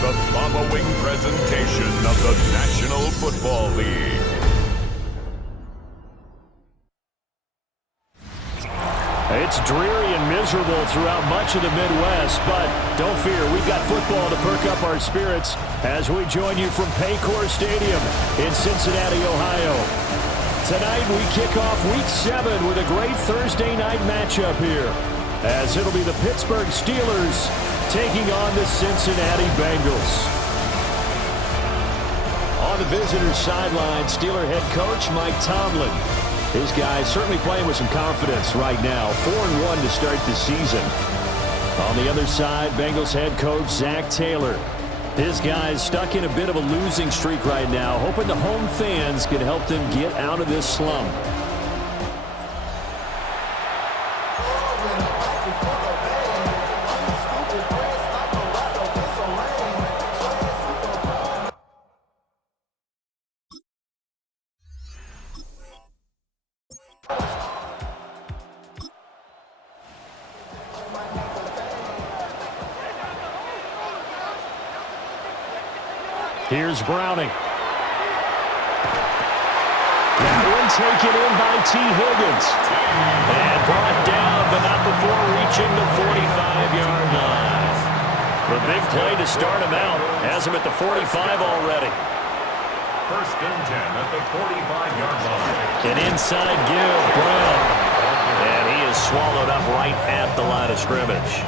the following presentation of the National Football League. It's dreary and miserable throughout much of the Midwest, but don't fear, we've got football to perk up our spirits as we join you from Paycor Stadium in Cincinnati, Ohio. Tonight we kick off Week 7 with a great Thursday night matchup here, as it'll be the Pittsburgh Steelers taking on the Cincinnati Bengals. On the visitors' sideline, Steeler head coach Mike Tomlin. His guys certainly playing with some confidence right now. 4-1 to start the season. On the other side, Bengals head coach Zach Taylor. His guys stuck in a bit of a losing streak right now, hoping the home fans can help them get out of this slump. Here's Browning. That one taken in by T. Higgins. And brought down, but not before reaching the 45-yard line. The big play to start him out. Has him at the 45 already. First and 10 at the 45-yard line. An inside give, Brown. And he is swallowed up right at the line of scrimmage.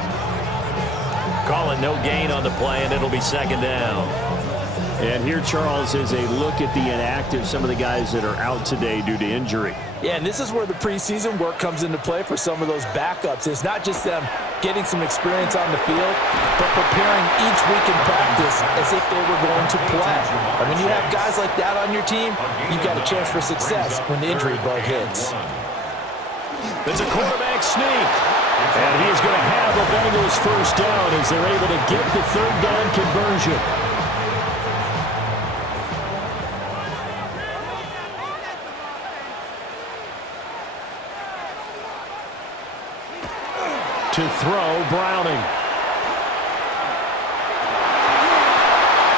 Calling no gain on the play, and it'll be second down. And here, Charles, is a look at the inactive, some of the guys that are out today due to injury. Yeah, and this is where the preseason work comes into play for some of those backups. It's not just them getting some experience on the field, but preparing each week in practice as if they were going to play. And when you have guys like that on your team, you've got a chance for success when the injury bug hits. There's a quarterback sneak. And he is going to have the Bengals first down as they're able to get the third down conversion. To throw, Browning.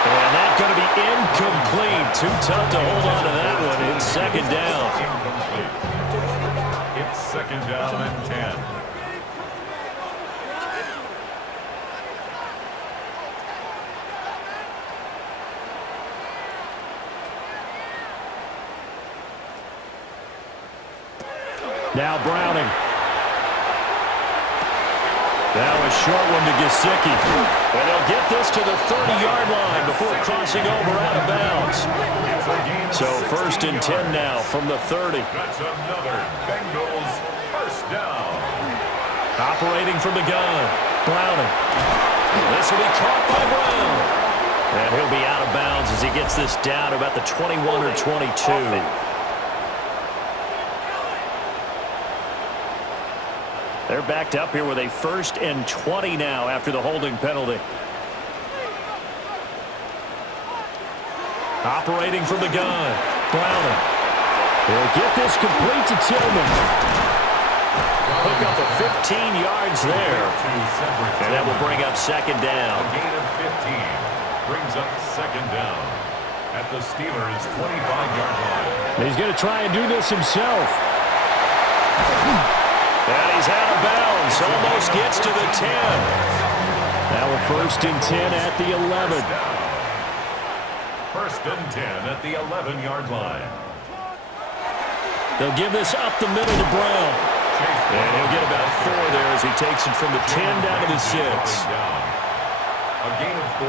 And that's going to be incomplete. Too tough to hold on to that one. It's second down. Incomplete. It's second down and 10. Now Browning. Now a short one to Gesicki. And they'll get this to the 30-yard line before crossing over out of bounds. So first and 10 now from the 30. That's another Bengals first down. Operating from the gun, Browning. This will be caught by Brown. And he'll be out of bounds as he gets this down to about the 21 or 22. They're backed up here with a first and 20 now after the holding penalty. Operating from the gun, Browning. He'll get this complete to Tillman. Hook up a 15 yards there. And that will bring up second down. A gain of 15 brings up second down at the Steelers' 25-yard line. He's going to try and do this himself. And he's out of bounds. Almost gets to the 10. Now a first and 10 at the 11. First and 10 at the 11-yard line. They'll give this up the middle to Brown. And he'll get about 4 there as he takes it from the 10 down to the 6. A gain of 4.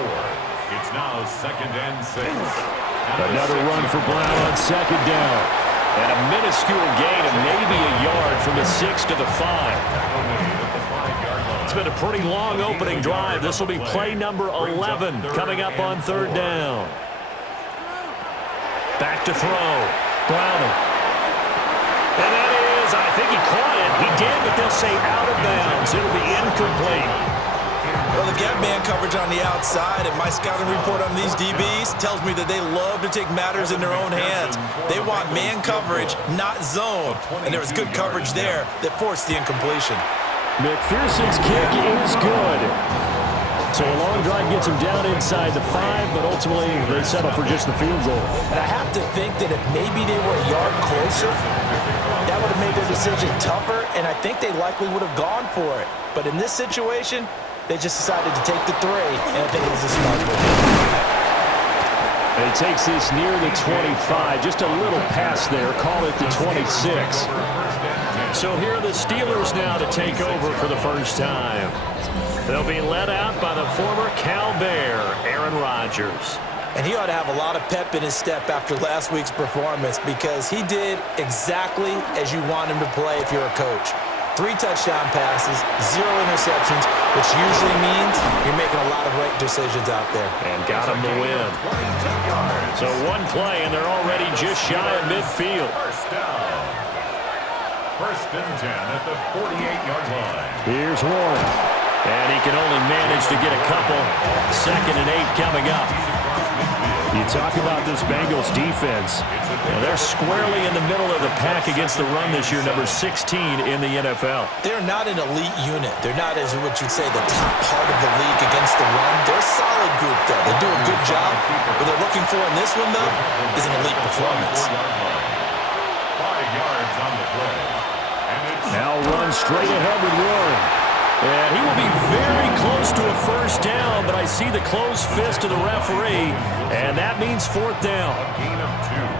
It's now second and 6. Another run for Brown on second down. And a minuscule gain of maybe a yard from the 6 to the 5. It's been a pretty long opening drive. This will be play number 11 coming up on third down. Back to throw. Browning. And that is, I think he caught it. He did, but they'll say out of bounds. It'll be incomplete. Well, they've got man coverage on the outside, and my scouting report on these DBs tells me that they love to take matters in their own hands. They want man coverage, not zone. And there was good coverage there that forced the incompletion. McPherson's kick is good. So a long drive gets them down inside the 5, but ultimately they settle for just the field goal. And I have to think that if maybe they were a yard closer, that would have made their decision tougher, and I think they likely would have gone for it. But in this situation, they just decided to take the 3, and I think it was a smart move. And he takes this near the 25, just a little pass there, call it the 26. So here are the Steelers now to take over for the first time. They'll be led out by the former Cal Bear, Aaron Rodgers. And he ought to have a lot of pep in his step after last week's performance because he did exactly as you want him to play if you're a coach. 3 touchdown passes, 0 interceptions, which usually means you're making a lot of right decisions out there. And got him to win. So one play, and they're already just shy of midfield. First down. First and 10 at the 48-yard line. Here's Warren. And he can only manage to get a couple. 2nd and 8 coming up. You talk about this Bengals defense. They're squarely in the middle of the pack against the run this year, number 16 in the NFL. They're not an elite unit. They're not, as what you'd say, the top part of the league against the run. They're a solid group, though. They do a good job. What they're looking for in this one, though, is an elite performance. 5 yards on the play. Now run straight ahead with Warren. And he will be very close to a first down, but I see the closed fist of the referee, and that means 4th down.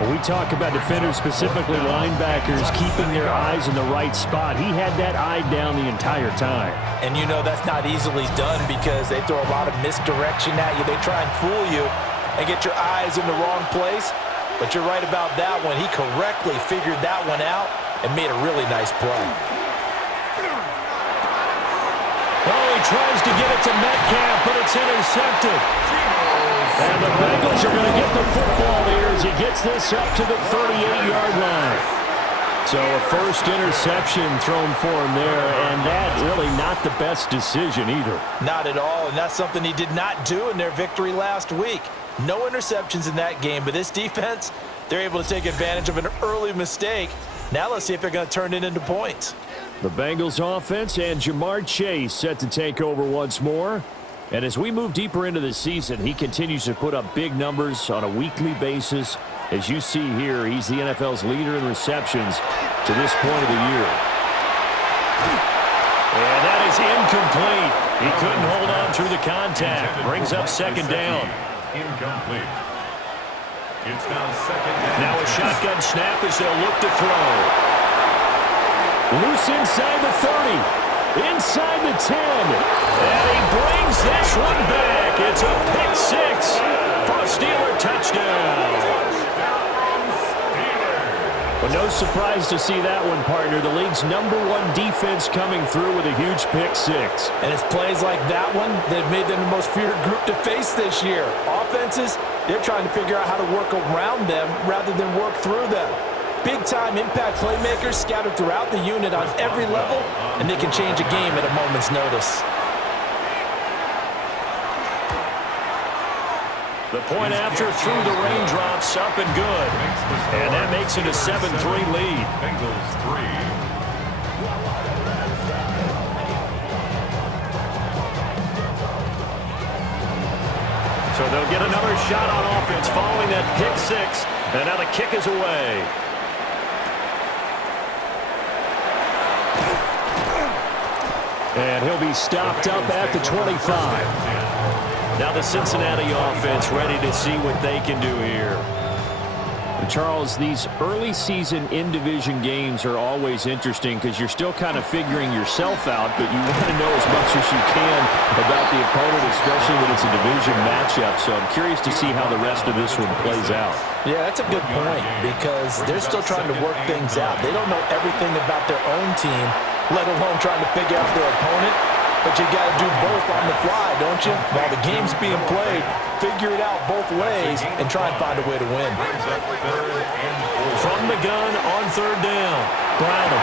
When we talk about defenders, specifically linebackers, keeping their eyes in the right spot, he had that eye down the entire time. And you know that's not easily done because they throw a lot of misdirection at you. They try and fool you and get your eyes in the wrong place. But you're right about that one. He correctly figured that one out and made a really nice play. Oh, he tries to get it to Metcalf, but it's intercepted. And the Bengals are going to get the football here as he gets this up to the 38-yard line. So a first interception thrown for him there, and that really not the best decision either. Not at all, and that's something he did not do in their victory last week. No interceptions in that game, but this defense, they're able to take advantage of an early mistake. Now let's see if they're going to turn it into points. The Bengals offense and Jamar Chase set to take over once more. And as we move deeper into the season, he continues to put up big numbers on a weekly basis. As you see here, he's the NFL's leader in receptions to this point of the year. And that is incomplete. He couldn't hold on through the contact. Brings up 2nd down. Incomplete. It's now 2nd down. Now a shotgun snap as they'll look to throw. Loose inside the 30, inside the 10, and he brings this one back. It's a pick-6 for a Steeler touchdown. Well, no surprise to see that one, partner. The league's #1 defense coming through with a huge pick-6. And it's plays like that one that have made them the most feared group to face this year. Offenses, they're trying to figure out how to work around them rather than work through them. Big-time impact playmakers scattered throughout the unit on every level, and they can change a game at a moment's notice. The point after through the raindrops, up and good. And that makes it a 7-3 lead. Bengals 3. So they'll get another shot on offense following that pick-6, and now the kick is away. And he'll be stopped up at the 25. Now the Cincinnati offense ready to see what they can do here. Charles, these early season in-division games are always interesting because you're still kind of figuring yourself out, but you want to know as much as you can about the opponent, especially when it's a division matchup. So I'm curious to see how the rest of this one plays out. Yeah, that's a good point because they're still trying to work things out. They don't know everything about their own team, let alone trying to figure out their opponent. But you got to do both on the fly, don't you? While the game's being played, figure it out both ways and try and find a way to win. From the gun on 3rd down, Brown.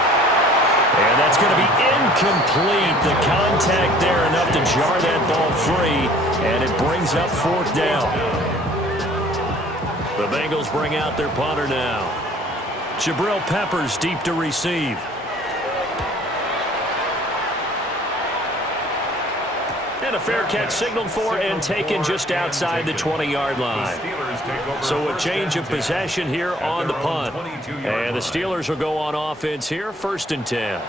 And that's going to be incomplete. The contact there enough to jar that ball free, and it brings up 4th down. The Bengals bring out their punter now. Jabril Peppers deep to receive. And a fair catch signaled for and taken just outside the 20-yard line. So a change of possession here on the punt. And the Steelers will go on offense here, 1st and 10.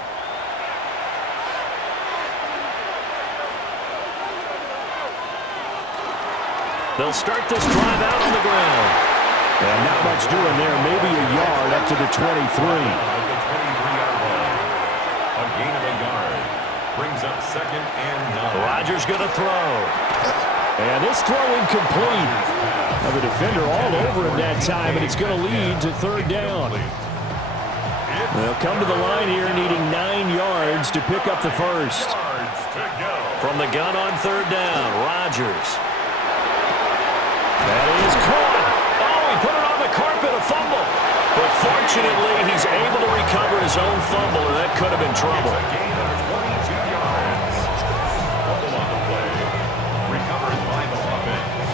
They'll start this drive out on the ground. And not much doing there. Maybe a yard up to the 23. A gain of a yard. Brings up 2nd and 9. Rodgers going to throw. And this throw incomplete. Now the defender all over him that time, and it's going to lead to 3rd down. They'll come to the line here needing 9 yards to pick up the first. From the gun on 3rd down, Rodgers. That is caught. Oh, he put it on the carpet, a fumble. But fortunately, he's able to recover his own fumble, or that could have been trouble. It's a gain of 22 yards. Fumble on the play. Recovered by the offense.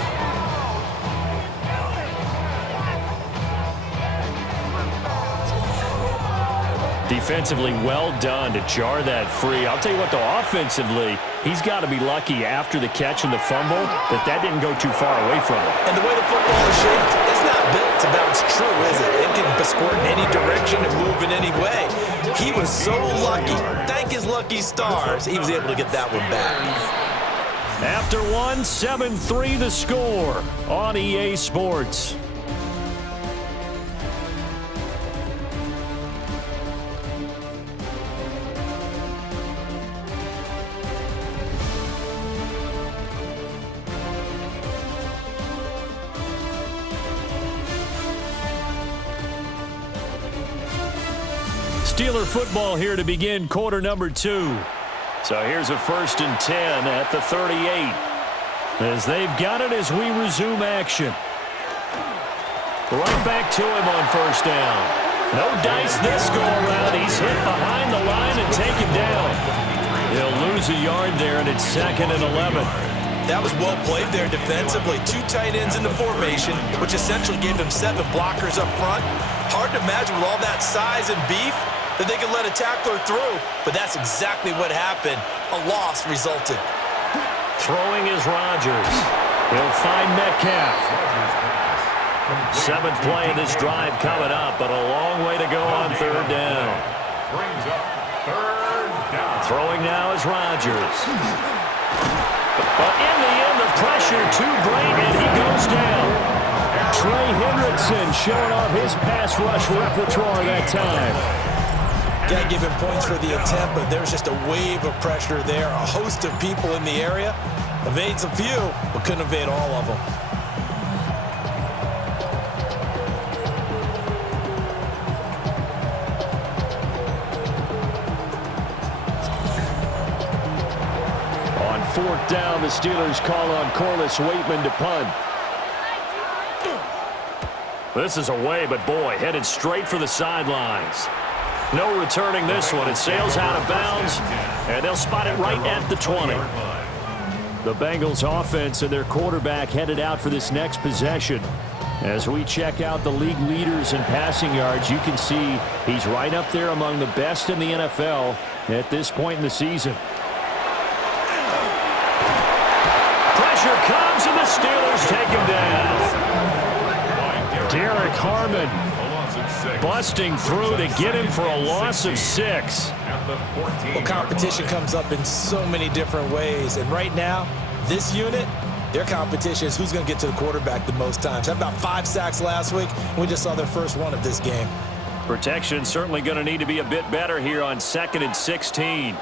Defensively, well done to jar that free. I'll tell you what, though, offensively, he's got to be lucky after the catch and the fumble that didn't go too far away from him. And the way the football is shaped, it's not built to bounce true, is it? It can squirt in any direction and move in any way. He was so lucky. Thank his lucky stars, he was able to get that one back. After one, 7-3 the score on EA Sports. Steeler football here to begin quarter number 2. So here's a 1st and 10 at the 38. As they've got it as we resume action. Right back to him on 1st down. No dice this go around. He's hit behind the line and taken down. He'll lose a yard there, and it's 2nd and 11. That was well played there defensively. 2 tight ends in the formation, which essentially gave them 7 blockers up front. Hard to imagine with all that size and beef that they could let a tackler through, but that's exactly what happened. A loss resulted. Throwing is Rodgers. He'll find Metcalf. 7th play of this drive coming up, but a long way to go on 3rd down. Brings up 3rd down. Throwing now is Rodgers. But in the end, the pressure too great, and he goes down. Trey Hendrickson showing off his pass rush repertoire that time. Got to give him points for the attempt, but there's just a wave of pressure there. A host of people in the area. Evades a few, but couldn't evade all of them. On 4th down, the Steelers call on Corliss Waitman to punt. This is away, but boy, headed straight for the sidelines. No returning this one. It sails out of bounds, and they'll spot it right at the 20. The Bengals offense and their quarterback headed out for this next possession. As we check out the league leaders in passing yards, you can see he's right up there among the best in the NFL at this point in the season. Pressure comes, and the Steelers take him down. Derek Harmon busting through to get him for a loss of 6. Well, competition comes up in so many different ways, and right now, this unit, their competition is who's going to get to the quarterback the most times. Had about 5 sacks last week, and we just saw their first one of this game. Protection certainly going to need to be a bit better here on 2nd and 16.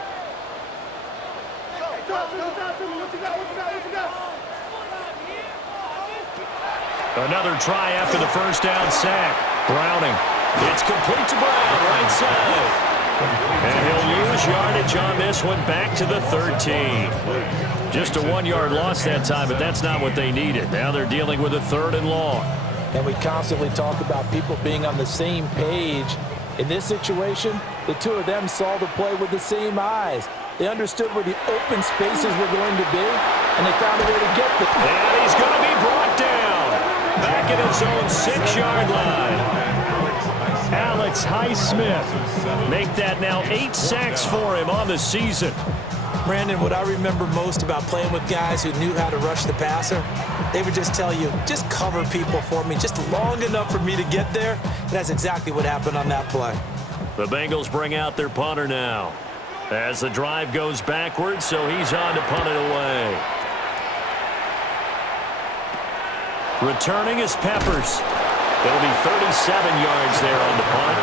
Another try after the first down sack. Browning. It's complete to Brown, right side. And he'll lose yardage on this one, back to the 13. Just a 1-yard loss that time, but that's not what they needed. Now they're dealing with a 3rd and long. And we constantly talk about people being on the same page. In this situation, the two of them saw the play with the same eyes. They understood where the open spaces were going to be, and they found a way to get them. And he's going to be brought down. Back at his own 6-yard line. Alex Highsmith make that now 8 sacks for him on the season. Brandon, what I remember most about playing with guys who knew how to rush the passer, they would just tell you, just cover people for me, just long enough for me to get there. And that's exactly what happened on that play. The Bengals bring out their punter now as the drive goes backwards, so he's on to punt it away. Returning is Peppers. It'll be 37 yards there on the punt.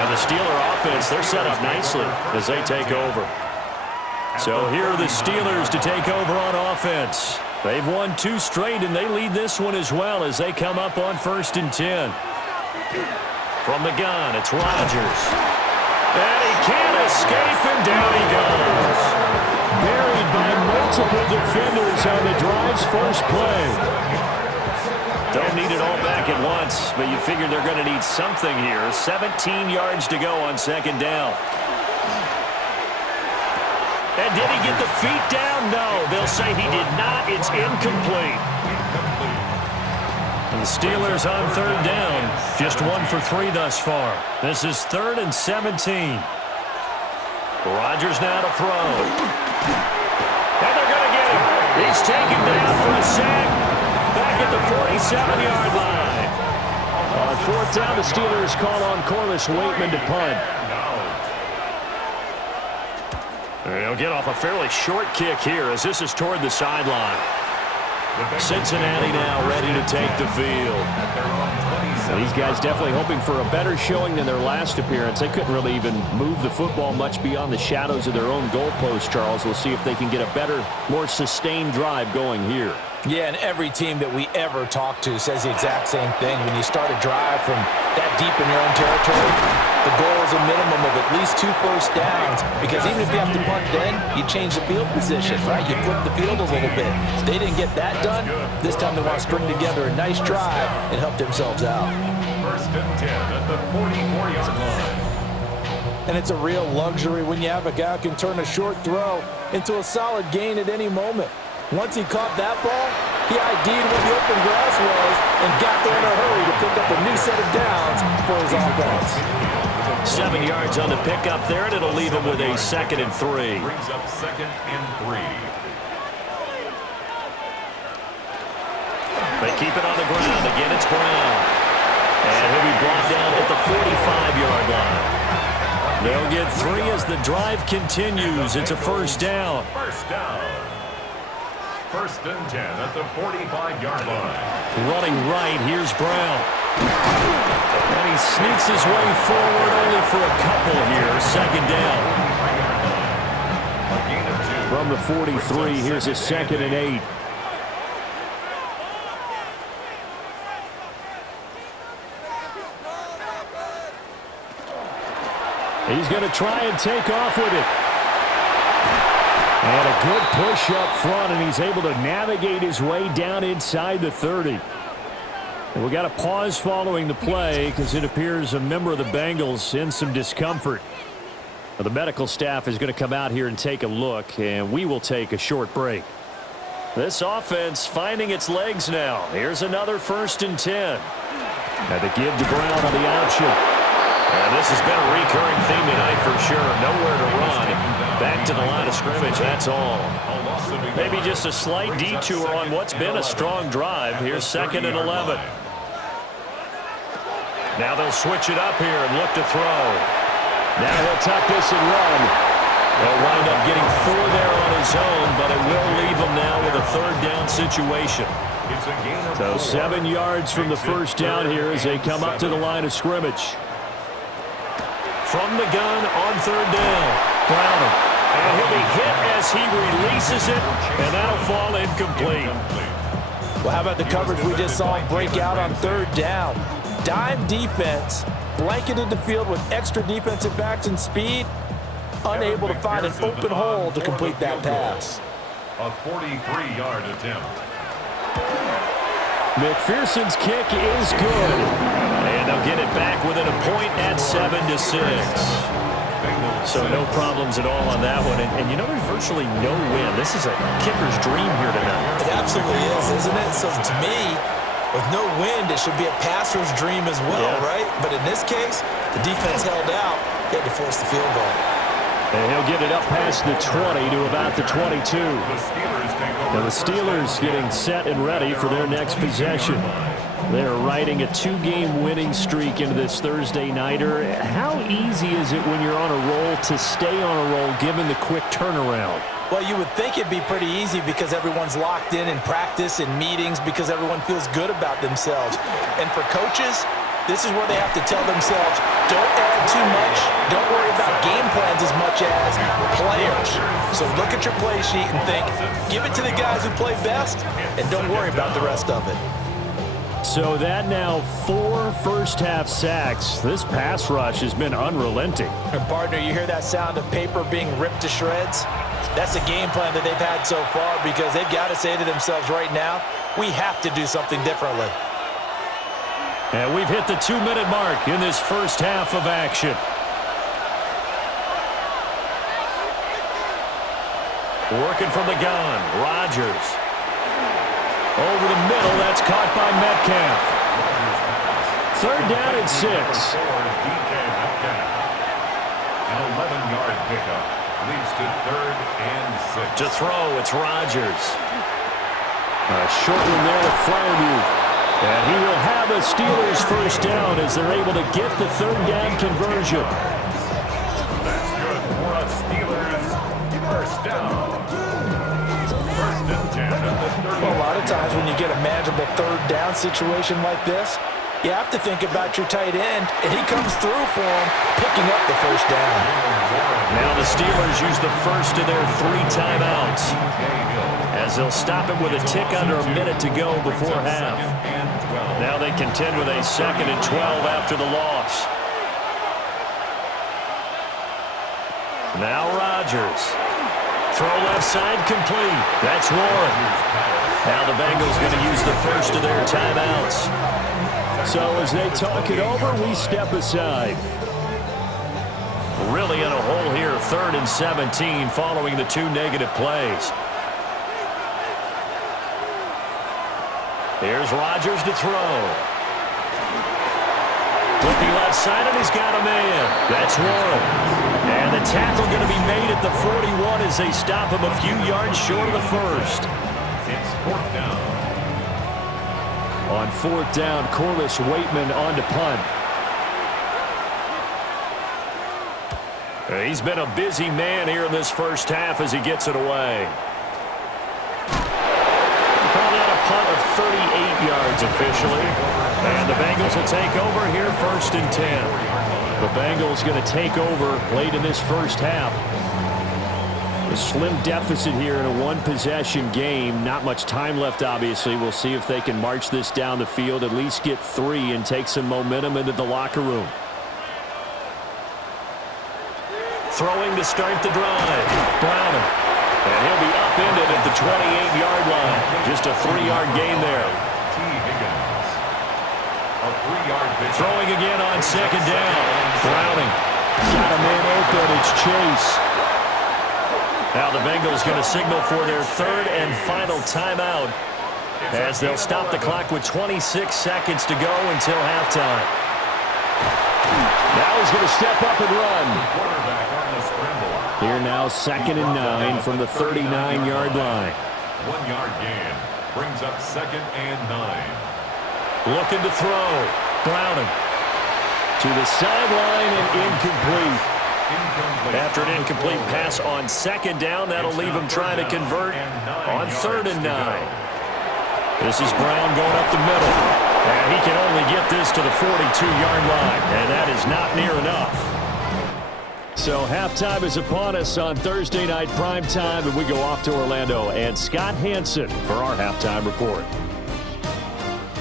And the Steeler offense, they're set up nicely as they take over. So here are the Steelers to take over on offense. They've won 2 straight, and they lead this one as well as they come up on 1st and 10. From the gun, it's Rodgers. And he can't escape, and down he goes. Buried by multiple defenders on the drive's first play. Don't need it all back at once, but you figure they're going to need something here. 17 yards to go on 2nd down. And did he get the feet down? No. They'll say he did not. It's incomplete. And the Steelers on 3rd down. Just 1 for 3 thus far. This is 3rd and 17. Rodgers now to throw. And they're going to get him. He's taken down for a sack. Back at the 47-yard line. On 4th down, the Steelers call on Corliss Waitman to punt. They'll get off a fairly short kick here as this is toward the sideline. Cincinnati now ready to take the field. These guys definitely hoping for a better showing than their last appearance. They couldn't really even move the football much beyond the shadows of their own goalpost, Charles. We'll see if they can get a better, more sustained drive going here. Yeah, and every team that we ever talk to says the exact same thing. When you start a drive from that deep in your own territory, the goal is a minimum of at least 2 first downs, because even if you have to punt then, you change the field position, right? You flip the field a little bit. They didn't get that done. This time they want to string together a nice drive and help themselves out. 1st and 10 at the 44-yard line. And it's a real luxury when you have a guy who can turn a short throw into a solid gain at any moment. Once he caught that ball, he ID'd where the open grass was and got there in a hurry to pick up a new set of downs for his offense. 7 yards on the pickup there, and it'll leave him with a 2nd and 3. Brings up 2nd and 3. They keep it on the ground. Again, it's Brown. And he'll be brought down at the 45-yard line. They'll get 3 as the drive continues. It's a 1st down. 1st down. 1st and 10 at the 45-yard line. Running right, here's Brown. And he sneaks his way forward only for a couple here. 2nd down. From the 43, here's a 2nd and 8. He's going to try and take off with it. And a good push up front, and he's able to navigate his way down inside the 30. And we got a pause following the play because it appears a member of the Bengals in some discomfort. Now, the medical staff is going to come out here and take a look, and we will take a short break. This offense finding its legs now. Here's another 1st and 10. Now the give to Brown on the option. And this has been a recurring theme tonight for sure. Nowhere to run. Back to the line of scrimmage, that's all. Maybe just a slight detour on what's been a strong drive. Here's 2nd and 11. Now they'll switch it up here and look to throw. Now he'll tuck this and run. They'll wind up getting 4 there on his own, but it will leave him now with a 3rd down situation. So 7 yards from the 1st down here as they come up to the line of scrimmage. From the gun on 3rd down, Browner. And he'll be hit as he releases it, and that'll fall incomplete. Well, how about the coverage we just saw break out on 3rd down? Dime defense, blanketed the field with extra defensive backs and speed, unable to find an open hole to complete that pass. A 43-yard attempt. McPherson's kick is good. And they'll get it back within a point at 7-6. So no problems at all on that one. And you know, there's virtually no win. This is a kicker's dream here tonight. It absolutely is, isn't it? So to me, with no wind, it should be a passer's dream as well, right? But in this case, the defense held out. They had to force the field goal. And he'll get it up past the 20 to about the 22. Now the Steelers getting set and ready for their next possession. They're riding a 2-game winning streak into this Thursday nighter. How easy is it when you're on a roll to stay on a roll given the quick turnaround? Well, you would think it'd be pretty easy because everyone's locked in practice and meetings because everyone feels good about themselves. And for coaches, this is where they have to tell themselves, don't add too much. Don't worry about game plans as much as players. So look at your play sheet and think, give it to the guys who play best, and don't worry about the rest of it. So that now 4 first-half sacks. This pass rush has been unrelenting. And partner, you hear that sound of paper being ripped to shreds? That's the game plan that they've had so far because they've got to say to themselves right now, we have to do something differently. And we've hit the 2-minute mark in this first half of action. Working from the gun, Rodgers. Over the middle, that's caught by Metcalf. 3rd down and 6. An 11-yard pickup leads to 3rd and 6. To throw, it's Rodgers. A short one there to Freiermuth. And he will have a Steelers first down as they're able to get the 3rd down conversion. That's good for a Steelers first down. First and 10 at the 30. Well, a lot of times when you get a manageable 3rd down situation like this, you have to think about your tight end, and he comes through for him, picking up the first down. Now the Steelers use the first of their 3 timeouts as they'll stop it with a tick under a minute to go before half. Now they contend with a 2nd and 12 after the loss. Now Rodgers. Throw left side complete. That's Warren. Now the Bengals going to use the first of their timeouts. So as they talk it over, we step aside. Really in a hole here, 3rd and 17 following the 2 negative plays. Here's Rodgers to throw. Looking left side, and he's got a man. That's Warren. And the tackle going to be made at the 41 as they stop him a few yards short of the first. It's 4th down. On 4th down, Corliss Waitman on to punt. He's been a busy man here in this first half as he gets it away. Call that a punt of 38 yards officially. And the Bengals will take over here 1st and 10. The Bengals going to take over late in this first half. A slim deficit here in a 1-possession game. Not much time left, obviously. We'll see if they can march this down the field, at least get 3 and take some momentum into the locker room. Throwing to start the drive. Browning. And he'll be upended at the 28-yard line. Just a 3-yard gain there. Throwing again on 2nd down. Browning. Got a man open. It's Chase. Now the Bengals going to signal for their 3rd and final timeout as they'll stop the clock with 26 seconds to go until halftime. Now he's going to step up and run. Here now 2nd and 9 from the 39-yard line. 1-yard gain brings up 2nd and 9. Looking to throw. Browning. To the sideline and incomplete. After an incomplete pass on 2nd down, that'll leave him trying to convert on 3rd and 9. This is Brown going up the middle. And he can only get this to the 42-yard line. And that is not near enough. So halftime is upon us on Thursday night primetime, and we go off to Orlando. And Scott Hansen for our halftime report.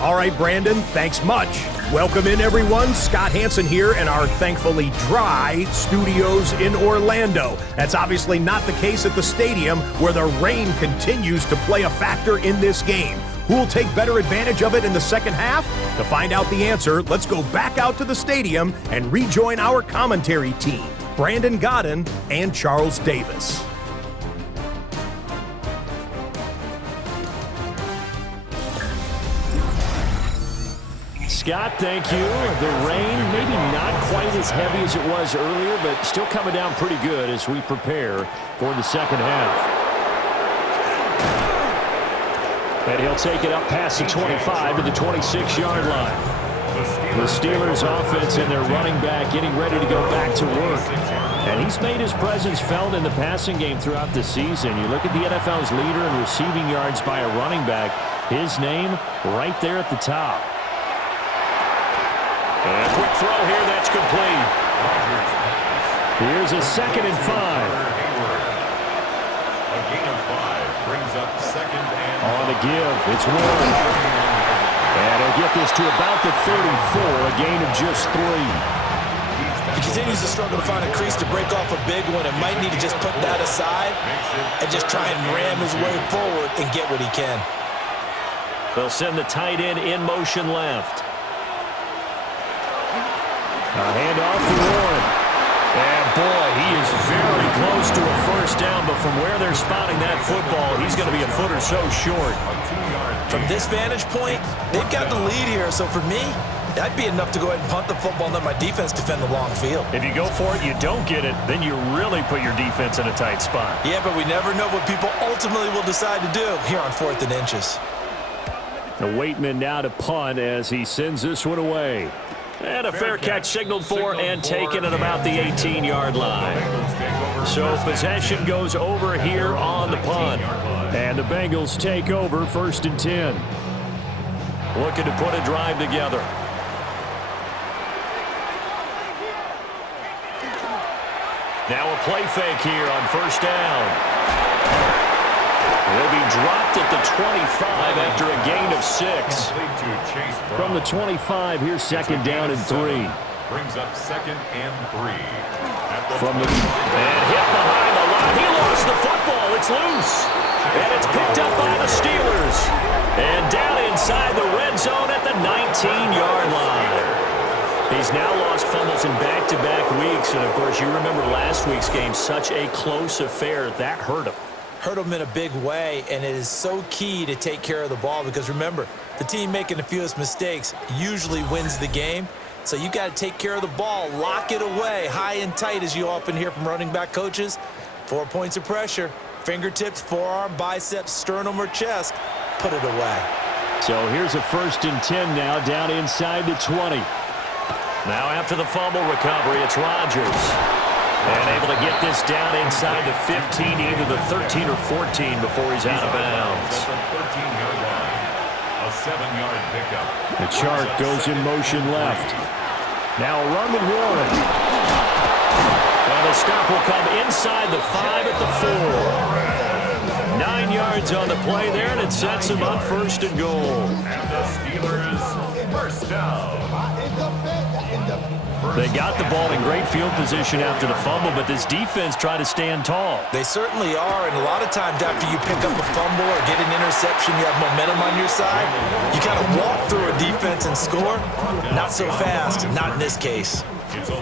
All right, Brandon, thanks much. Welcome in, everyone. Scott Hansen here in our thankfully dry studios in Orlando. That's obviously not the case at the stadium, where the rain continues to play a factor in this game. Who will take better advantage of it in the second half? To find out the answer, let's go back out to the stadium and rejoin our commentary team, Brandon Godden and Charles Davis. Scott. Thank you. The rain, maybe not quite as heavy as it was earlier, but still coming down pretty good as we prepare for the second half. And he'll take it up past the 25 to the 26-yard line. The Steelers offense and their running back getting ready to go back to work. And he's made his presence felt in the passing game throughout the season. You look at the NFL's leader in receiving yards by a running back. His name right there at the top. And a quick throw here, that's complete. Here's a 2nd and 5. A gain of 5 brings up 2nd and 5. On the give, it's Warren. And he'll get this to about the 34, a gain of just 3. He continues to struggle to find a crease to break off a big one and might need to just put that aside and just try and ram his way forward and get what he can. They'll send the tight end in motion left. A handoff to Warren. And boy, he is very close to a first down, but from where they're spotting that football, he's going to be a foot or so short. From this vantage point, they've got the lead here, so for me, that'd be enough to go ahead and punt the football and let my defense defend the long field. If you go for it, you don't get it, then you really put your defense in a tight spot. Yeah, but we never know what people ultimately will decide to do here on 4th and inches. The Waitman now to punt as he sends this one away. And a fair catch signaled for and taken at about the 18-yard line. So possession goes over here on the punt. And the Bengals take over 1st and 10. Looking to put a drive together. Now a play fake here on 1st down. He'll be dropped at the 25 after a gain of 6. From the 25, here's 2nd down and 3. Brings up 2nd and 3. From the and hit behind the line. He lost the football. It's loose. And it's picked up by the Steelers. And down inside the red zone at the 19-yard line. He's now lost fumbles in back-to-back weeks. And, of course, you remember last week's game, such a close affair. That hurt him. Hurt him in a big way, and it is so key to take care of the ball because, remember, the team making the fewest mistakes usually wins the game. So you got to take care of the ball, lock it away, high and tight, as you often hear from running back coaches. 4 points of pressure, fingertips, forearm, biceps, sternum, or chest. Put it away. So here's a 1st and 10 now down inside the 20. Now after the fumble recovery, it's Rodgers. And able to get this down inside the 15, either the 13 or 14 before he's out of bounds. A 7-yard pickup. The chart goes in motion left. Now a run with Warren. And the stop will come inside the 5 at the 4. 9 yards on the play there, and it sets him up 1st and goal. And the Steelers first down. They got the ball in great field position after the fumble, but this defense tried to stand tall. They certainly are, and a lot of times after you pick up a fumble or get an interception, you have momentum on your side. You kind of walk through a defense and score. Not so fast, not in this case.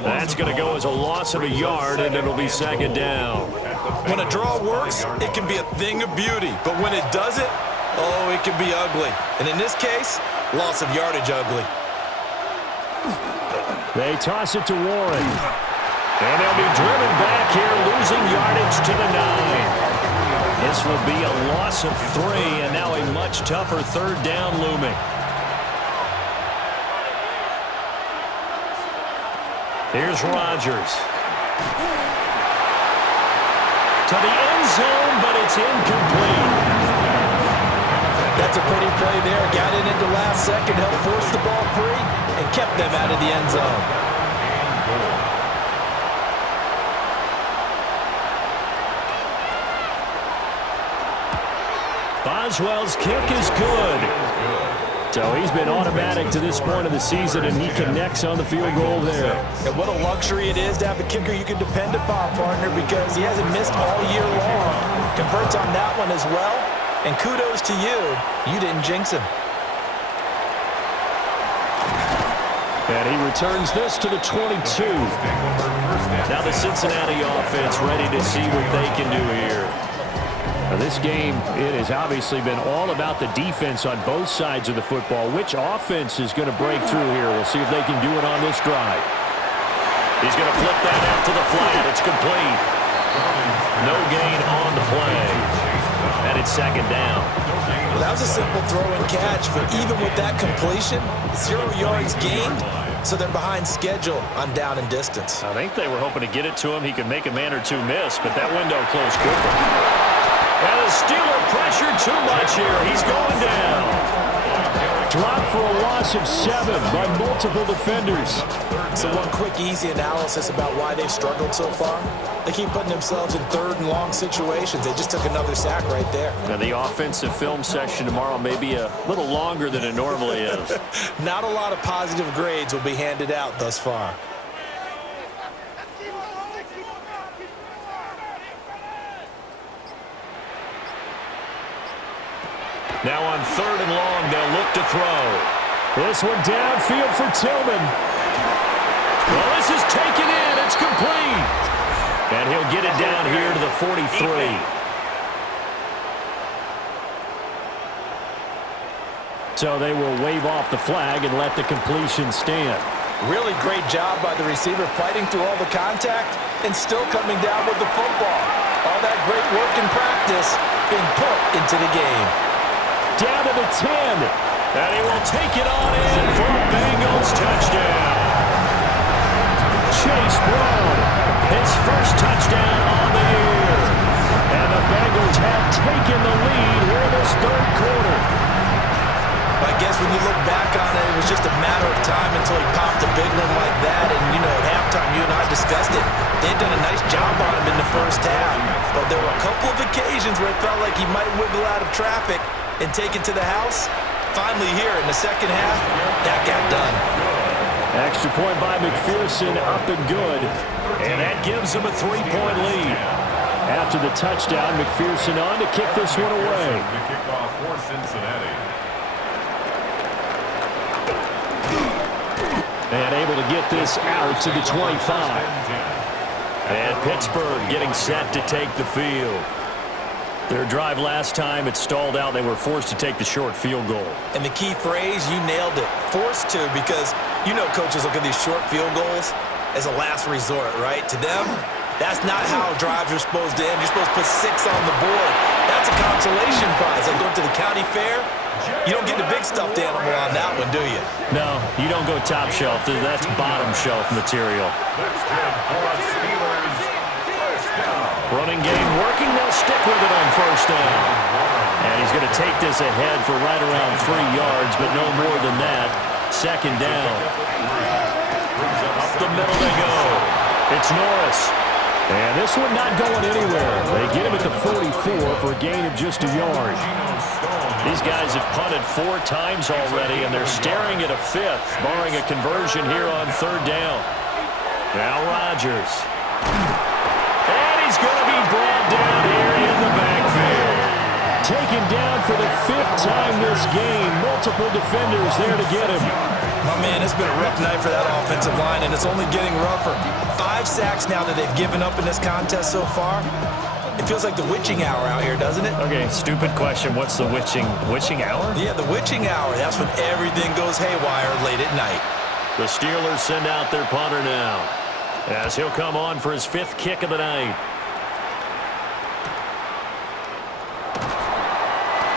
That's going to go as a loss of a yard, and it'll be 2nd down. When a draw works, it can be a thing of beauty, but when it doesn't, oh, it can be ugly. And in this case, loss of yardage ugly. They toss it to Warren. And they'll be driven back here, losing yardage to the 9. This will be a loss of 3, and now a much tougher 3rd down looming. Here's Rodgers. To the end zone, but it's incomplete. That's a pretty play there. Got it into last second, helped force the ball free, and kept them out of the end zone. Boswell's kick is good. So he's been automatic to this point of the season, and he connects on the field goal there. And what a luxury it is to have a kicker you can depend upon, partner, because he hasn't missed all year long. Converts on that one as well. And kudos to you. You didn't jinx him. And he returns this to the 22. Now the Cincinnati offense ready to see what they can do here. Now, this game, it has obviously been all about the defense on both sides of the football. Which offense is going to break through here? We'll see if they can do it on this drive. He's going to flip that out to the flat. It's complete. No gain on the play. And it's second down. Well, that was a simple throw and catch, but even with that completion, 0 yards gained, so they're behind schedule on down and distance. I think they were hoping to get it to him. He could make a man or two miss, but that window closed quickly. And the Steeler pressured too much here. He's going down. Dropped for a loss of 7 by multiple defenders. So one quick, easy analysis about why they've struggled so far. They keep putting themselves in 3rd and long situations. They just took another sack right there. Now, the offensive film session tomorrow may be a little longer than it normally is. Not a lot of positive grades will be handed out thus far. Now on 3rd and long, they'll look to throw. This one downfield for Tillman. Well, this is taken in. It's complete. And he'll get it down here to the 43. So they will wave off the flag and let the completion stand. Really great job by the receiver fighting through all the contact and still coming down with the football. All that great work in practice being put into the game. Down to the 10. And he will take it on in for a Bengals touchdown. Chase Brown, his first touchdown on the year. And the Bengals have taken the lead here in this 3rd quarter. I guess when you look back on it, it was just a matter of time until he popped a big one like that. And, you know, at halftime, you and I discussed it. They'd done a nice job on him in the first half. But there were a couple of occasions where it felt like he might wiggle out of traffic and take it to the house. Finally here in the second half, that got done. Extra point by McPherson, up and good. And that gives him a 3-point lead. After the touchdown, McPherson on to kick this one away. The kickoff for Cincinnati. And able to get this out to the 25. And Pittsburgh getting set to take the field. Their drive last time, it stalled out. They were forced to take the short field goal. And the key phrase, you nailed it, forced to, because you know coaches look at these short field goals as a last resort, right? To them, that's not how drives are supposed to end. You're supposed to put 6 on the board. That's a consolation prize. Like going to the county fair, you don't get the big stuffed animal on that one, do you? No, you don't go top shelf. That's bottom shelf material. That's good for the Steelers. First down. Running game working. They'll stick with it on first down. And he's going to take this ahead for right around 3 yards, but no more than that. Second down. Up the middle they go. It's Norris. And this one not going anywhere. They get him at the 44 for a gain of just a yard. These guys have punted 4 times already, and they're staring at a 5th, barring a conversion here on 3rd down. Now Rodgers. And he's going to be brought down here in the backfield. Taken down for the 5th time this game. Multiple defenders there to get him. Oh, man, it's been a rough night for that offensive line, and it's only getting rougher. 5 sacks now that they've given up in this contest so far. It feels like the witching hour out here, doesn't it? Okay, stupid question. What's the witching hour? Yeah, the witching hour. That's when everything goes haywire late at night. The Steelers send out their punter now, as he'll come on for his 5th kick of the night.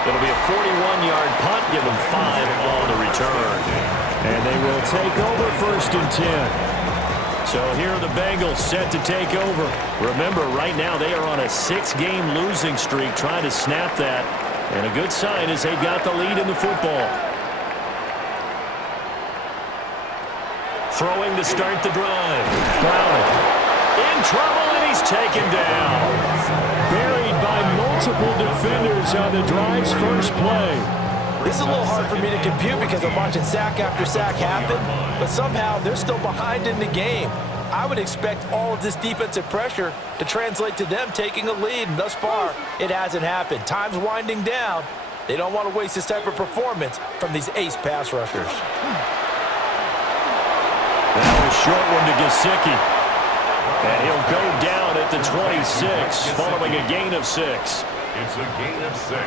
It'll be a 41-yard punt, give them 5 on the return. And they will take over 1st and 10. So here are the Bengals set to take over. Remember, right now they are on a 6-game losing streak, trying to snap that. And a good sign is they've got the lead in the football. Throwing to start the drive. Brown in trouble, and he's taken down. Buried by multiple defenders on the drive's first play. This is a little hard for me to compute because I'm watching sack after sack happen, but somehow they're still behind in the game. I would expect all of this defensive pressure to translate to them taking a lead, and thus far, it hasn't happened. Time's winding down. They don't want to waste this type of performance from these ace pass rushers. Now a short one to Gesicki. And he'll go down at the 26, following a gain of 6. It's a gain of 6.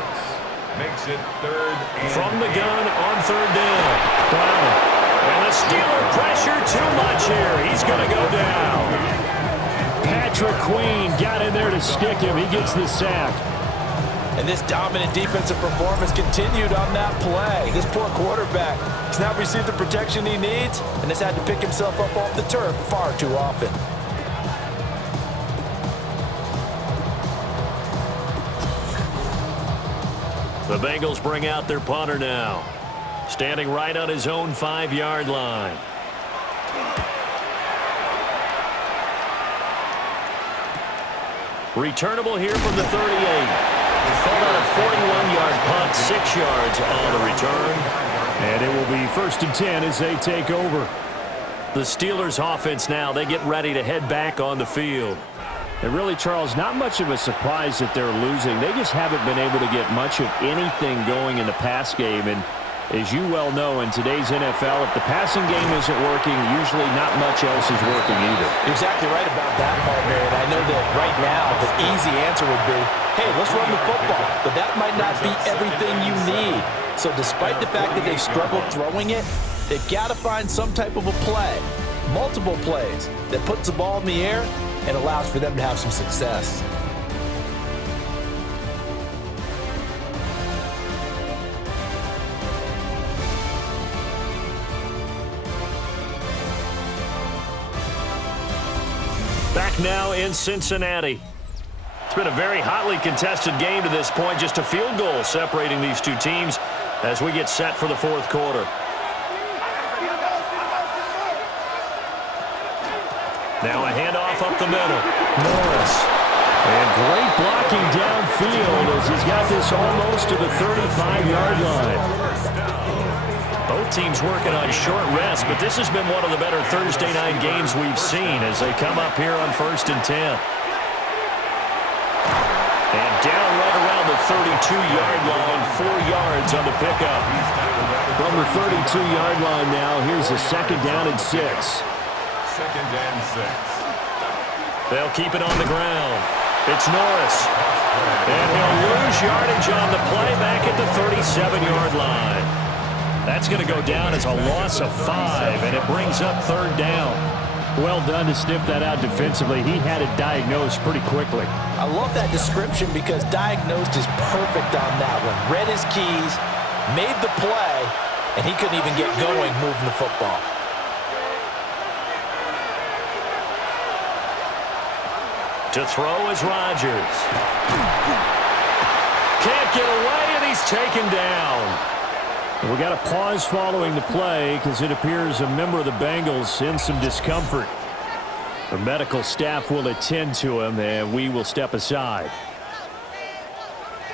Makes it 3rd and From the gun on 3rd down. Brown. And the Steeler pressure too much here. He's going to go down. Patrick Queen got in there to stick him. He gets the sack. And this dominant defensive performance continued on that play. This poor quarterback has not received the protection he needs and has had to pick himself up off the turf far too often. The Bengals bring out their punter now. Standing right on his own 5-yard line. Returnable here from the 38. Called out a 41-yard punt, 6 yards on the return. And it will be 1st and 10 as they take over. The Steelers offense now, they get ready to head back on the field. And really, Charles, not much of a surprise that they're losing. They just haven't been able to get much of anything going in the pass game. And as you well know, in today's NFL, if the passing game isn't working, usually not much else is working either. You're exactly right about that, partner. And I know that right now the easy answer would be, hey, let's run the football. But that might not be everything you need. So despite the fact that they've struggled throwing it, they've got to find some type of a play, multiple plays, that puts the ball in the air and allows for them to have some success. Back now in Cincinnati. It's been a very hotly contested game to this point. Just a field goal separating these two teams as we get set for the 4th quarter. Now a handoff up the middle. Norris. And great blocking downfield as he's got this almost to the 35-yard line. Both teams working on short rest, but this has been one of the better Thursday night games we've seen as they come up here on 1st and 10. And down right around the 32-yard line, 4 yards on the pickup. From the 32-yard line now, here's a 2nd down and 6. 2nd and 6. They'll keep it on the ground. It's Norris. And he'll lose yardage on the play back at the 37-yard line. That's going to go down as a loss of 5, and it brings up 3rd down. Well done to sniff that out defensively. He had it diagnosed pretty quickly. I love that description because diagnosed is perfect on that one. Read his keys, made the play, and he couldn't even get going moving the football. To throw is Rodgers. Can't get away, and he's taken down. We got a pause following the play because it appears a member of the Bengals in some discomfort. The medical staff will attend to him, and we will step aside.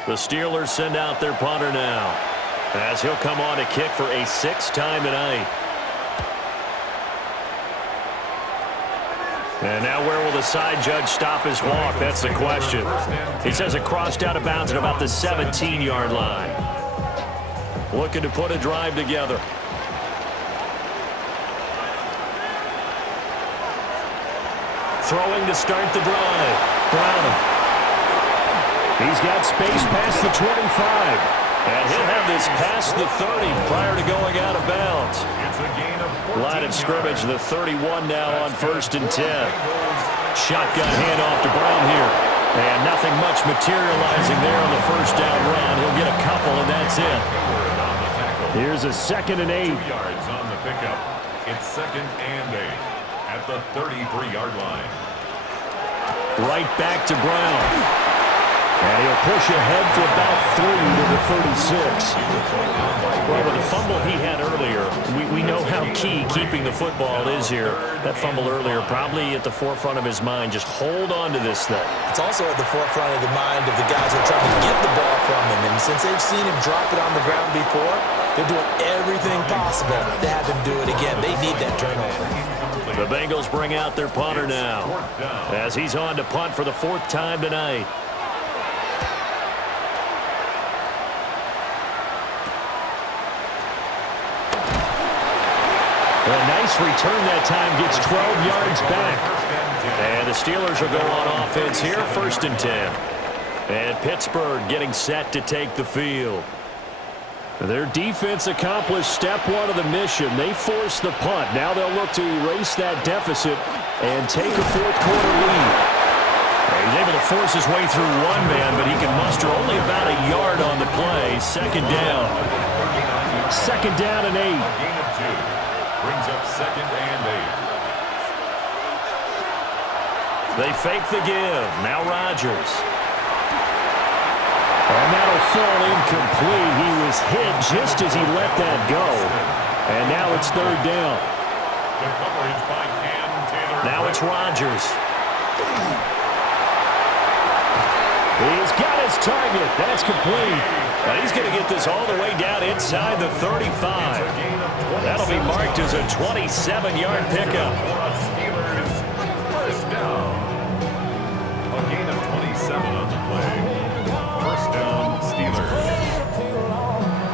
The Steelers send out their punter now as he'll come on to kick for a 6th time tonight. And now where will the side judge stop his walk? That's the question. He says it crossed out of bounds at about the 17-yard line. Looking to put a drive together. Throwing to start the drive. Brown. He's got space past the 25. And he'll have this past the 30 prior to going out of bounds. It's a gain of 14 Line of scrimmage, yards. the 31 now on 1st and 10. Shotgun handoff to Brown here. And nothing much materializing there on the 1st down run. He'll get a couple, and that's it. Here's a 2nd and 8. 2 yards on the pickup. It's 2nd and 8 at the 33-yard line. Right back to Brown. And he'll push ahead for about 3 to the 36. Well, with the fumble he had earlier, we know how key keeping the football is here. That fumble earlier probably at the forefront of his mind. Just hold on to this thing. It's also at the forefront of the mind of the guys who are trying to get the ball from him. And since they've seen him drop it on the ground before, they're doing everything possible to have him do it again. They need that turnover. The Bengals bring out their punter now as he's on to punt for the 4th time tonight. A nice return that time, gets 12 yards back. And the Steelers will go on offense here, 1st and 10. And Pittsburgh getting set to take the field. Their defense accomplished step one of the mission. They forced the punt. Now they'll look to erase that deficit and take a fourth quarter lead. He's able to force his way through one man, but he can muster only about a yard on the play. Second down. Second down and 8. Gain of 2. Brings up second and 8. They fake the give. Now Rodgers. And that'll fall incomplete. He was hit just as he let that go. And now it's third down. The coverage by Cam Taylor. Now it's Rodgers. He's got his target. That's complete. Now he's going to get this all the way down inside the 35. That'll be marked as a 27-yard pickup. Steelers first down. A gain of 27 on the play. First down, Steelers.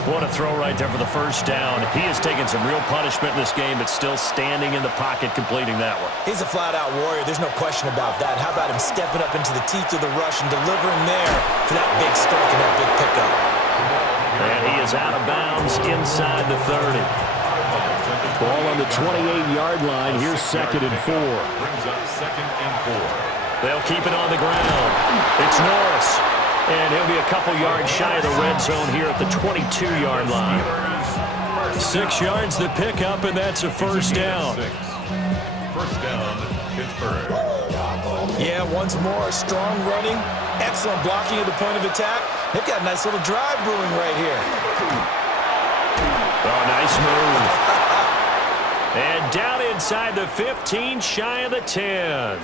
What a throw right there for the first down. He has taken some real punishment in this game, but still standing in the pocket completing that one. He's a flat-out warrior. There's no question about that. How about him stepping up into the teeth of the rush and delivering there for that big strike and that big pickup. And he is out of bounds inside the 30. Ball on the 28-yard line. Here's second and 4. Brings up second and 4. They'll keep it on the ground. It's Norris. And he'll be a couple yards shy of the red zone here at the 22-yard line. 6 yards the pickup, and that's a first down. First down, Pittsburgh. Yeah, once more, strong running, excellent blocking at the point of attack. They've got a nice little drive brewing right here. Oh, nice move. And down inside the 15, shy of the 10.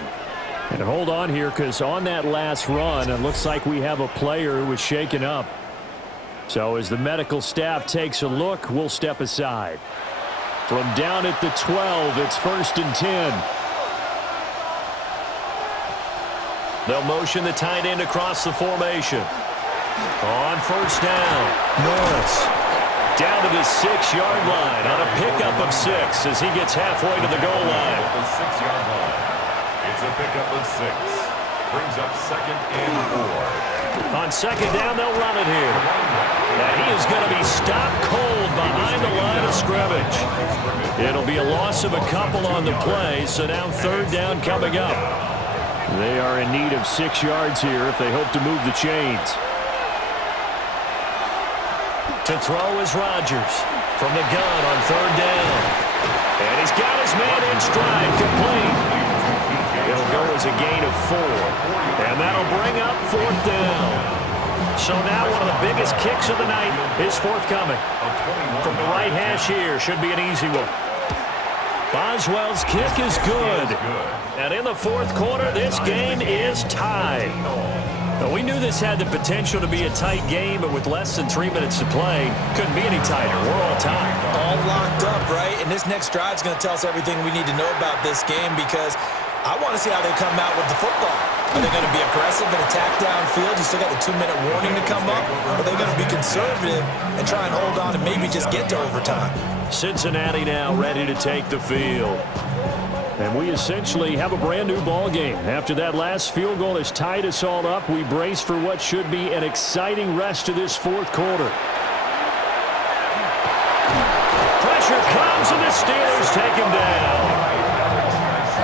And hold on here, because on that last run, it looks like we have a player who was shaken up. So as the medical staff takes a look, we'll step aside. From down at the 12, it's first and 10. They'll motion the tight end across the formation. On first down, Norris. Down to the 6-yard line on a pickup of 6 as he gets halfway to the goal line. The 6-yard line. It's a pickup of 6. Brings up second and 4. On second down, they'll run it here. Now he is going to be stopped cold behind the line of scrimmage. It'll be a loss of a couple on the play, so now third down coming up. They are in need of 6 yards here if they hope to move the chains. To throw is Rodgers from the gun on third down. And he's got his man in stride, complete. It'll go as a gain of 4. And that'll bring up fourth down. So now one of the biggest kicks of the night is forthcoming. From the right hash here, should be an easy one. Boswell's kick is good. And in the fourth quarter, this game is tied. Now, we knew this had the potential to be a tight game, but with less than 3 minutes to play, couldn't be any tighter. We're all tied. All locked up, right? And this next drive is going to tell us everything we need to know about this game because I want to see how they come out with the football. Are they going to be aggressive and attack downfield? You still got the 2-minute warning to come up? Or are they going to be conservative and try and hold on and maybe just get to overtime? Cincinnati now ready to take the field. And we essentially have a brand new ball game. After that last field goal has tied us all up, we brace for what should be an exciting rest of this fourth quarter. Pressure comes and the Steelers take him down.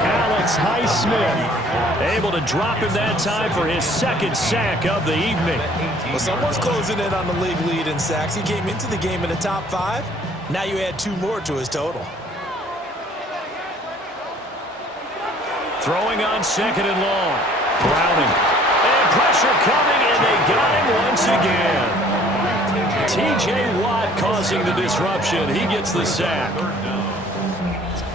Alex Highsmith able to drop him that time for his second sack of the evening. Well, someone's closing in on the league lead in sacks. He came into the game in the top 5. Now you add 2 more to his total. Throwing on second and long. Browning. And pressure coming, and they got him once again. T.J. Watt causing the disruption. He gets the sack.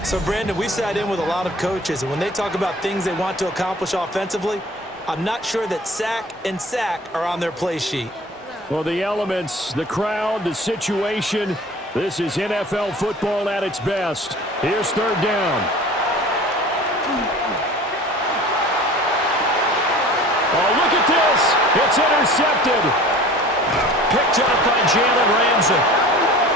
So, Brandon, we sat in with a lot of coaches, and when they talk about things they want to accomplish offensively, I'm not sure that sack and sack are on their play sheet. Well, the elements, the crowd, the situation, this is NFL football at its best. Here's third down. Oh, look at this. It's intercepted. Picked up by Jalen Ramsey.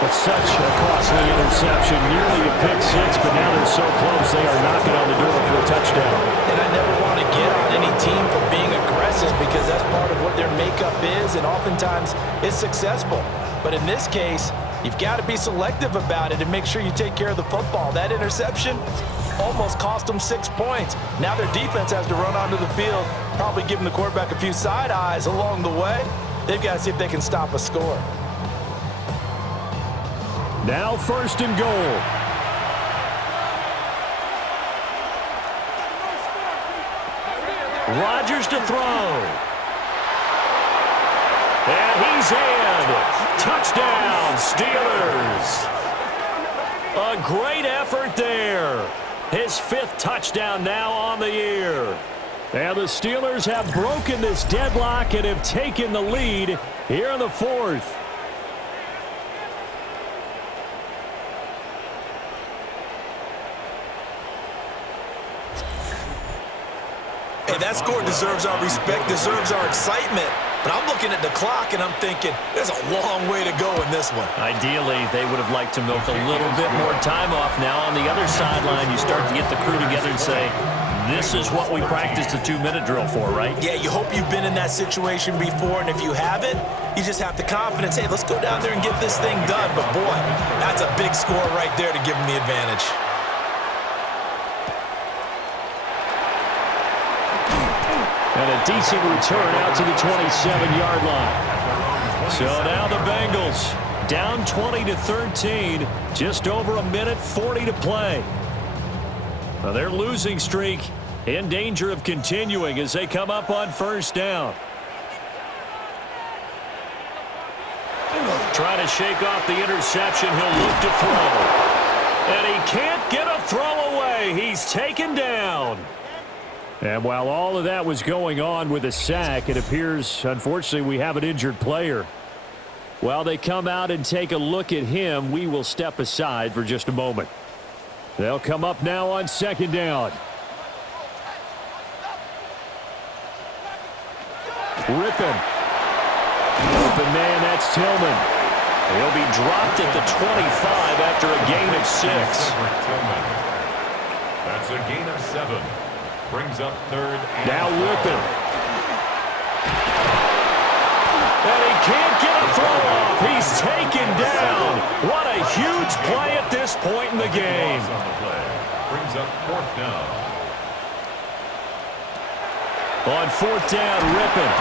But such a costly interception, nearly a pick six, but now they're so close they are knocking on the door for a touchdown. And I never want to get on any team for being aggressive because that's part of what their makeup is, and oftentimes it's successful. But in this case, you've got to be selective about it and make sure you take care of the football. That interception almost cost them 6 points. Now their defense has to run onto the field, probably giving the quarterback a few side eyes along the way. They've got to see if they can stop a score. Now 1st and goal. Rodgers to throw. And he's in. Touchdown, Steelers. A great effort there. His 5th touchdown now on the year. And the Steelers have broken this deadlock and have taken the lead here in the 4th. Hey, that score deserves our respect, deserves our excitement. But I'm looking at the clock, and I'm thinking there's a long way to go in this one. Ideally, they would have liked to milk a little bit more time off. Now on the other sideline, you start to get the crew together and say, this is what we practiced the 2-minute drill for, right? Yeah, you hope you've been in that situation before, and if you haven't, you just have the confidence, hey, let's go down there and get this thing done. But, boy, that's a big score right there to give them the advantage. And a decent return out to the 27-yard line. So now the Bengals down 20-13, just over a minute 40 to play. Now their losing streak in danger of continuing as they come up on 1st down. Trying to shake off the interception. He'll look to throw. And he can't get a throw away. He's taken down. And while all of that was going on with a sack, it appears, unfortunately, we have an injured player. While they come out and take a look at him, we will step aside for just a moment. They'll come up now on 2nd down. Rippin. Open man, that's Tillman. He'll be dropped at the 25 after a gain of 6. That's a gain of 7. Brings up 3rd and now Rippin. And he can't get a throw off. He's taken down. What a huge play at this point in the game. Brings up 4th down. On 4th down, Rippin.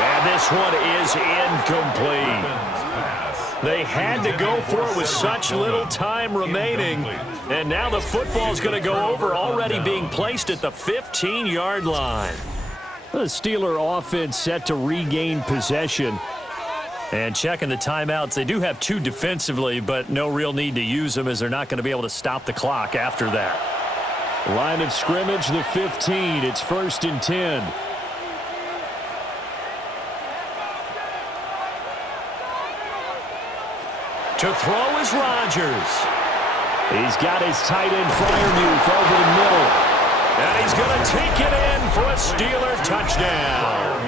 And this one is incomplete. They had to go for it with such little time remaining. And now the football's going to go over, already being placed at the 15-yard line. The Steeler offense set to regain possession. And checking the timeouts, they do have 2 defensively, but no real need to use them as they're not going to be able to stop the clock after that. Line of scrimmage, the 15. It's 1st and 10. To throw is Rodgers. He's got his tight end Freiermuth over the middle. And he's going to take it in for a Steeler touchdown.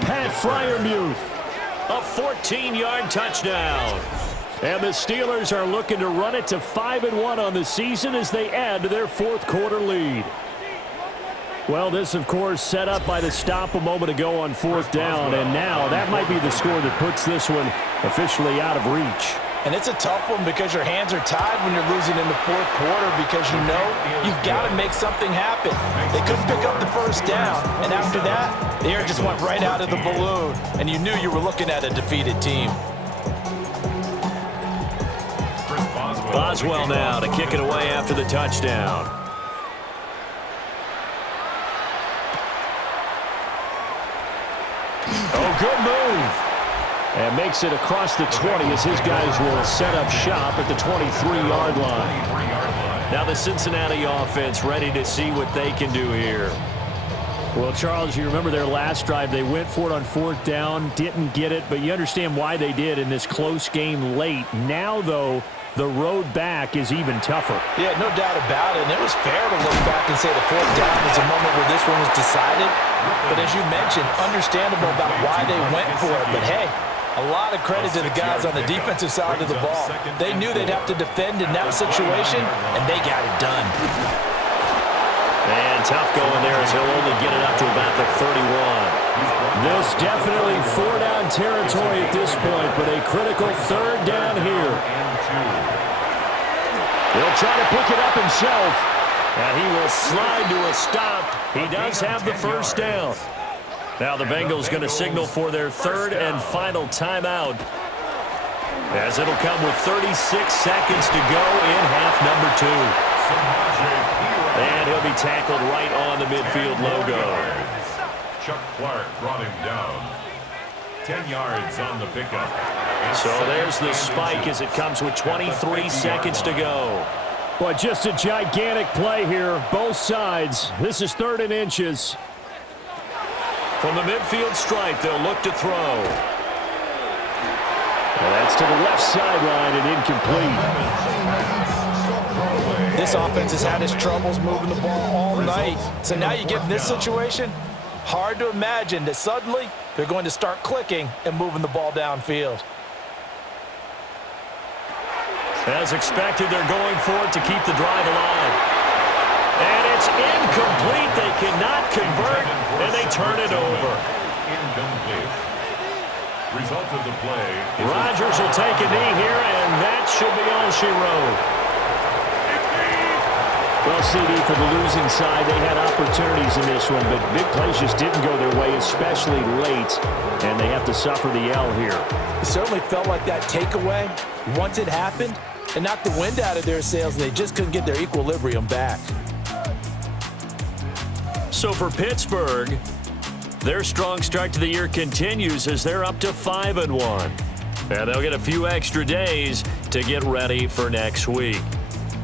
Pat Freiermuth, a 14-yard touchdown. And the Steelers are looking to run it to 5-1 on the season as they add to their 4th quarter lead. Well, this, of course, set up by the stop a moment ago on 4th down, and now that might be the score that puts this one officially out of reach. And it's a tough one because your hands are tied when you're losing in the 4th quarter because you know you've got to make something happen. They couldn't pick up the 1st down, and after that, the air just went right out of the balloon, and you knew you were looking at a defeated team. Boswell now to kick it away after the touchdown. Oh, good move. And makes it across the 20 as his guys will set up shop at the 23-yard line. Now the Cincinnati offense ready to see what they can do here. Well, Charles, you remember their last drive. They went for it on 4th down, didn't get it, but you understand why they did in this close game late. Now, though, the road back is even tougher. Yeah, no doubt about it. And it was fair to look back and say the 4th down was a moment where this one was decided. But as you mentioned, understandable about why they went for it. But, hey, A lot of credit to the guys on the defensive side of the ball. They knew they'd have to defend in that situation, and they got it done. And tough going there as he'll only get it up to about the 31. This definitely four-down territory at this point, but a critical third down here. He'll try to pick it up himself, and he will slide to a stop. He does have the first down. Now the Bengals going to signal for their third and final timeout, as it'll come with 36 seconds to go in half number 2. And he'll be tackled right on the midfield logo. Chuck Clark brought him down. 10 yards on the pickup. So there's the spike as it comes with 23 seconds to go. Well, just a gigantic play here, both sides. This is 3rd and inches. From the midfield stripe, they'll look to throw. And that's to the left sideline and incomplete. This offense has had its troubles moving the ball all night. So now you get in this situation, hard to imagine that suddenly they're going to start clicking and moving the ball downfield. As expected, they're going for it to keep the drive alive. And it's incomplete. They cannot convert, and they turn it over. Incomplete. Result of the play. Rodgers will take a knee here, and that should be all she wrote. Well, CD, for the losing side, they had opportunities in this one, but big plays just didn't go their way, especially late, and they have to suffer the L here. It certainly felt like that takeaway, once it happened, it knocked the wind out of their sails, and they just couldn't get their equilibrium back. So for Pittsburgh, their strong start to the year continues as they're up to 5-1. And they'll get a few extra days to get ready for next week.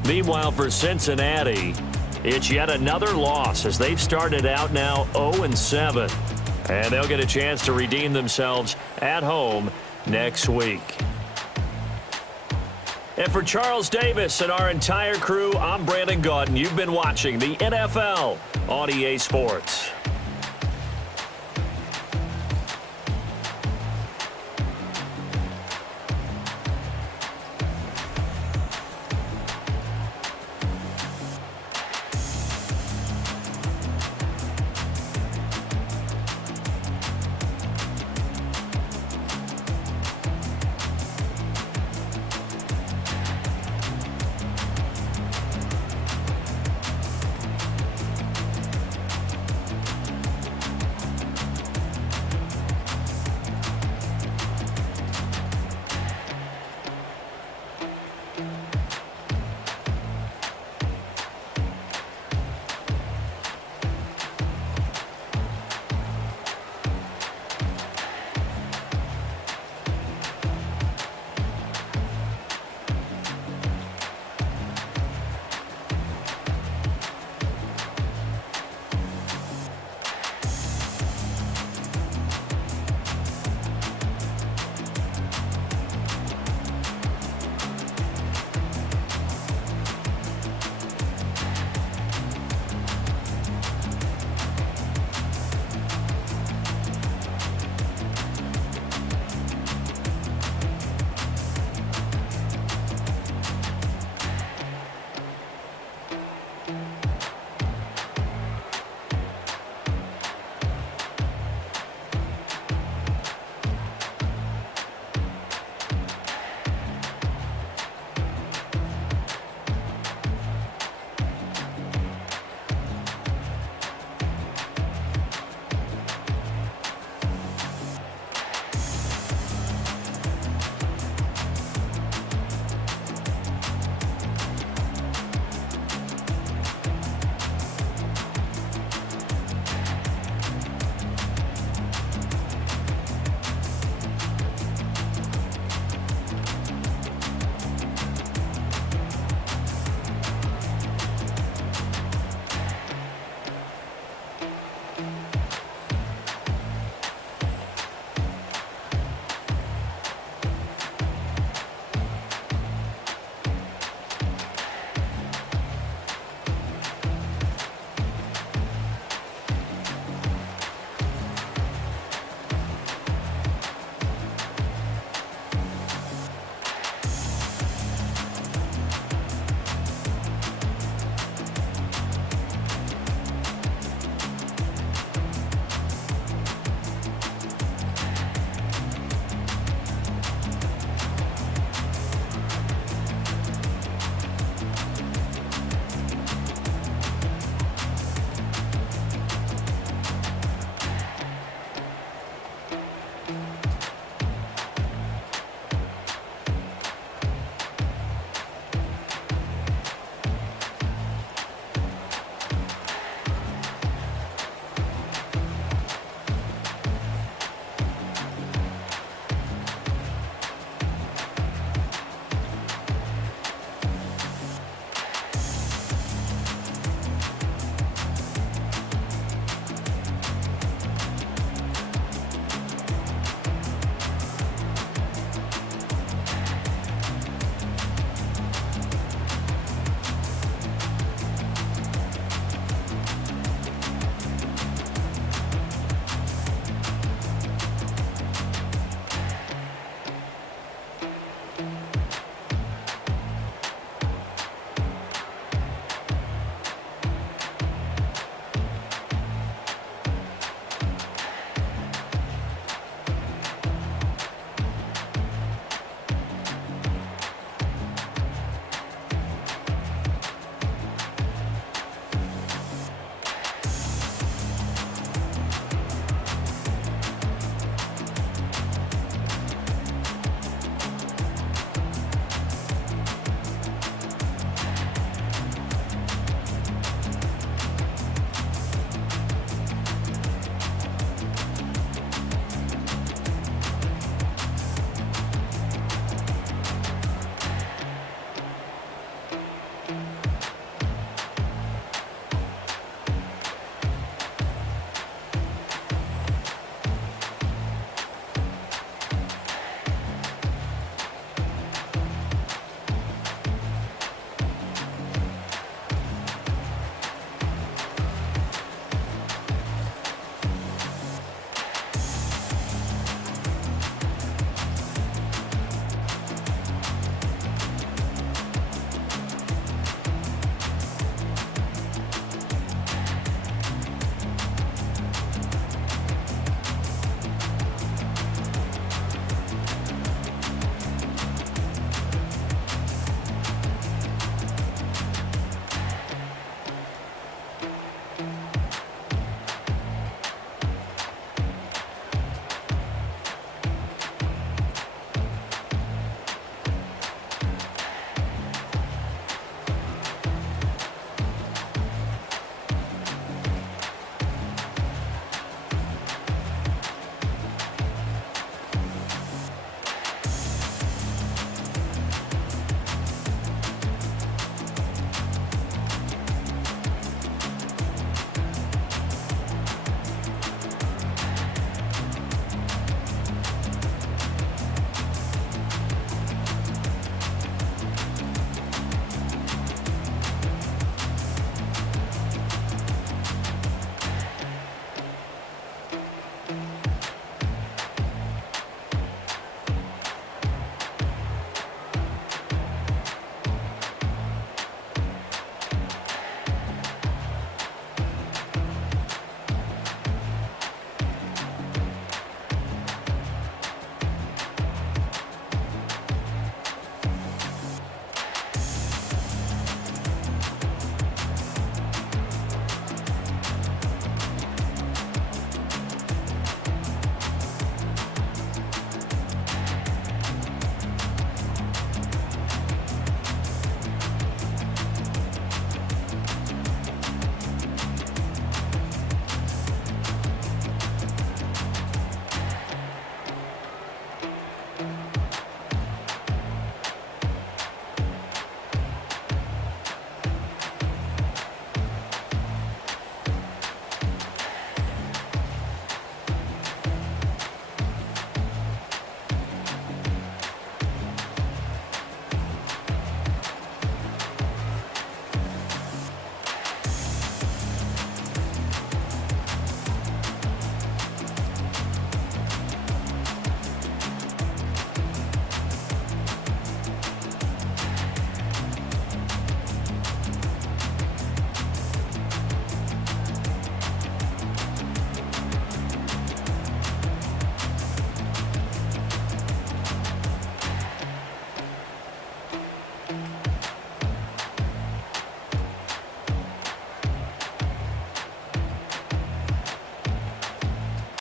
Meanwhile, for Cincinnati, it's yet another loss as they've started out now 0-7. And they'll get a chance to redeem themselves at home next week. And for Charles Davis and our entire crew, I'm Brandon Gaudin. You've been watching the NFL on EA Sports.